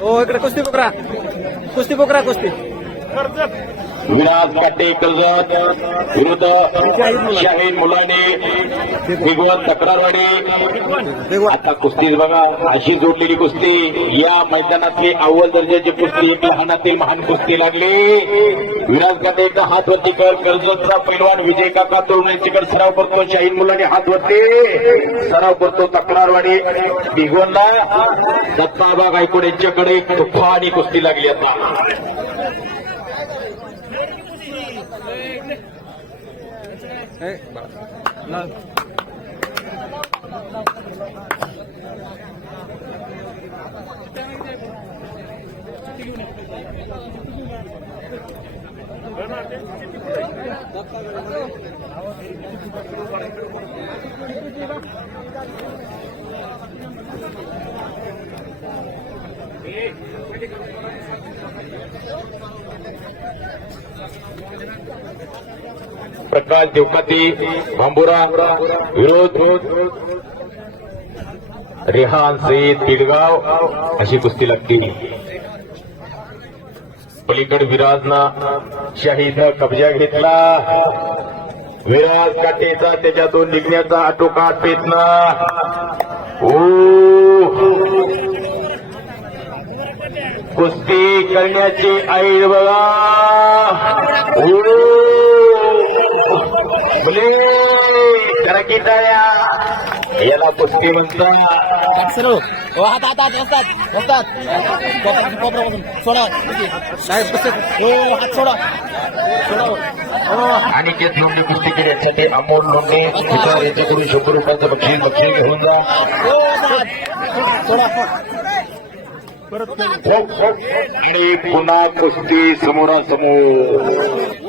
हो इकडे कुस्ती पोकरा. कुस्ती पोकरा कुस्ती. विराज काटे कर्जत विरुद्ध शाहीन मुलाने भिगवत तक्रारवाडी. आता कुस्ती बघा अशी जोडलेली कुस्ती. या मैदानातली अव्वल दर्जाची कुस्ती एक लहानातील महान कुस्ती लागली. विराज काटे एकदा हात वरती कर. कर्जतचा पैलवान विजय काका तरुणांचीकर सराव करतो. शाहीन मुलाने हात वरती. सराव करतो तक्रारवाडी. भिगवणला दत्ताबा गायकवाड यांच्याकडे तुफानी कुस्ती लागली आता. えな प्रकाश देवकाती भांबुरा विरोध रेहान सईद पिडगाव अशी कुस्ती लागते पलीकड विराजनं शाहीद कब्जा घेतला. विराज काटेचा त्याच्यातून निघण्याचा आटोकाट पेतना ओ कुस्ती करण्याची आई बघा. ओ मुले करा की टाळ्या याला कुस्ती म्हणतात हो हात हात हात असतात असतात सोडा हो हात सोडा. हो. आणि जे लोंढे कुस्ती केल्यासाठी अमोल लोंढे तुषार याच्याकडून शंभर रुपयाचं बक्षीस बक्षीस घेऊन जा. हो. आणि पुन्हा कुस्ती समोरासमोर.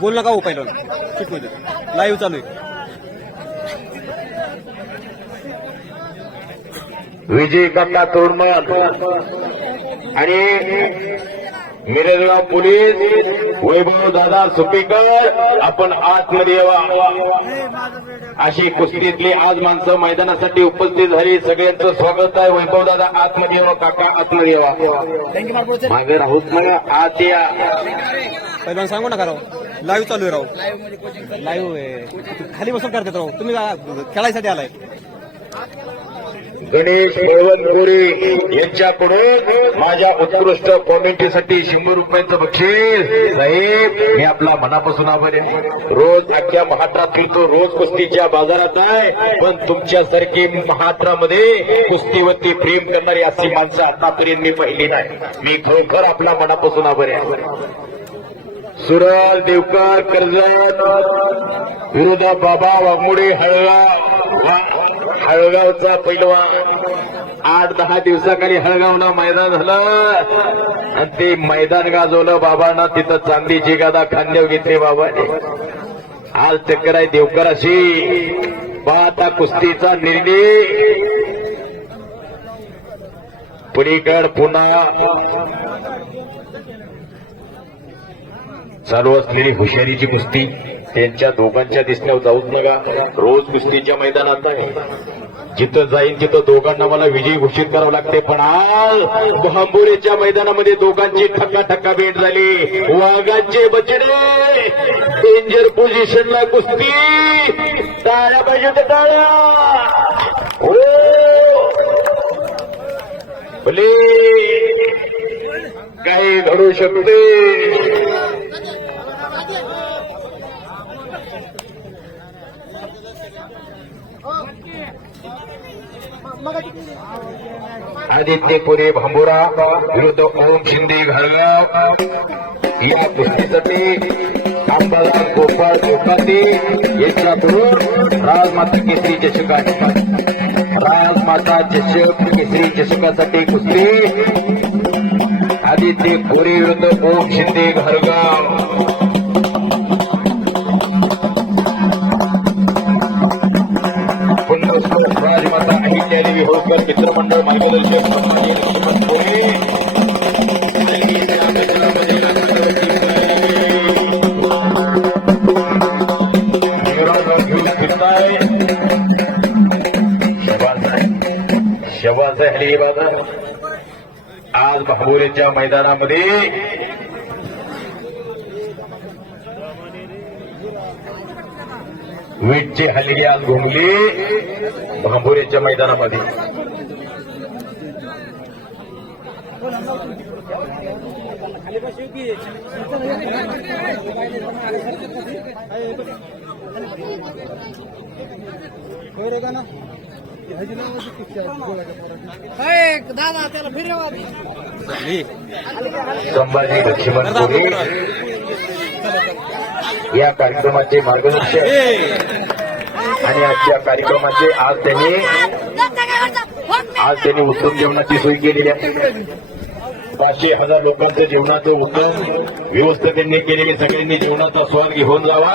बोल नका हो पहिलं. शिकवते लाईव्ह चालू आहे. विजय गंगा तोडमन आणि मिरजगाव पोलीस वैभव दादा सुपेकर आपण आतमध्ये यावा. अशी कुस्तीतली आज माणसं मैदानासाठी उपस्थित झाली. सगळ्यांचं स्वागत आहे. वैभव दादा आतमध्ये यावं काका आतमध्ये यावा. मागे राहूच नका आत या. पहिल्यांदा सांगू नका राव. लाईव्ह चालू आहे राव. लाईव्ह आहे. खाली बसून करतात राव. तुम्ही खेळायसाठी आलाय. गणेश गोरे यांच्याकडून माझ्या उत्कृष्ट कॉमेंट्रीसाठी शंभर रुपयांचं बक्षीस. साहेब मी आपला मनापासून आभारी आहे. रोज अख्ख्या महाराष्ट्रात फिरतो रोज कुस्तीच्या बाजारात आहे. पण तुमच्यासारखी महात्रामध्ये कुस्तीवरती प्रेम करणारी अशी माणसं आतापर्यंत मी पाहिली नाही. मी खरोखर आपला मनापासून आभारी आहे. सुरल देवकर कर्जत विरोधा बाबा वाघमोडे हळगाव हा हळगावचा पैलवा. आठ दहा दिवसाखाली हळगावनं मैदान झालं. आणि ते मैदान गाजवलं बाबांना. तिथं चांदीची गादा खांदेव घेतली बाबाने. आज चक्कर आहे देवकर अशी बा कुस्तीचा निर्णय. पुणेकर पुन्हा. चालू असलेली हुशारीची कुस्ती. त्यांच्या दोघांच्या दिसण्यावर जाऊच नका रोज कुस्तीच्या मैदानात आहे जिथं जाईन तिथं दोघांना मला विजयी घोषित करावं लागते. पण आज बहांबुरेच्या मैदानामध्ये दोघांची ठक्का ठक्का भेट झाली. वाघांचे बचडे. डेंजर पोझिशनला कुस्ती. टाळ्या पाहिजे तर टाळ्या. हो. भले काही घडू शकते. आदित्यपुरी भांबुरा विरुद्ध ओम शिंदे घाळगाव या कुस्तीसाठी अंबादास गोपाळ गोपाते यांच्याकडून राजमाता केसरी चषका राजमाता चषक केसरी चषकासाठी कुस्ती. आदित्य पुरी विरुद्ध ओम शिंदे घरगाव आज महाबोरेच्या मैदानामध्ये वीटची हलगी आज घुमली भांबोरेच्या मैदानामध्ये. संभाजी लक्ष्मण कोरे या कार्यक्रमाचे मार्गदर्शक आणि आजच्या कार्यक्रमाचे आज त्यांनी आज त्यांनी उत्तम जेवणाची सोय केलेली आहे. पाचशे हजार लोकांचं जेवणाचं उत्तम व्यवस्था त्यांनी केलेली सगळ्यांनी जेवणाचा स्वाद घेऊन जावा.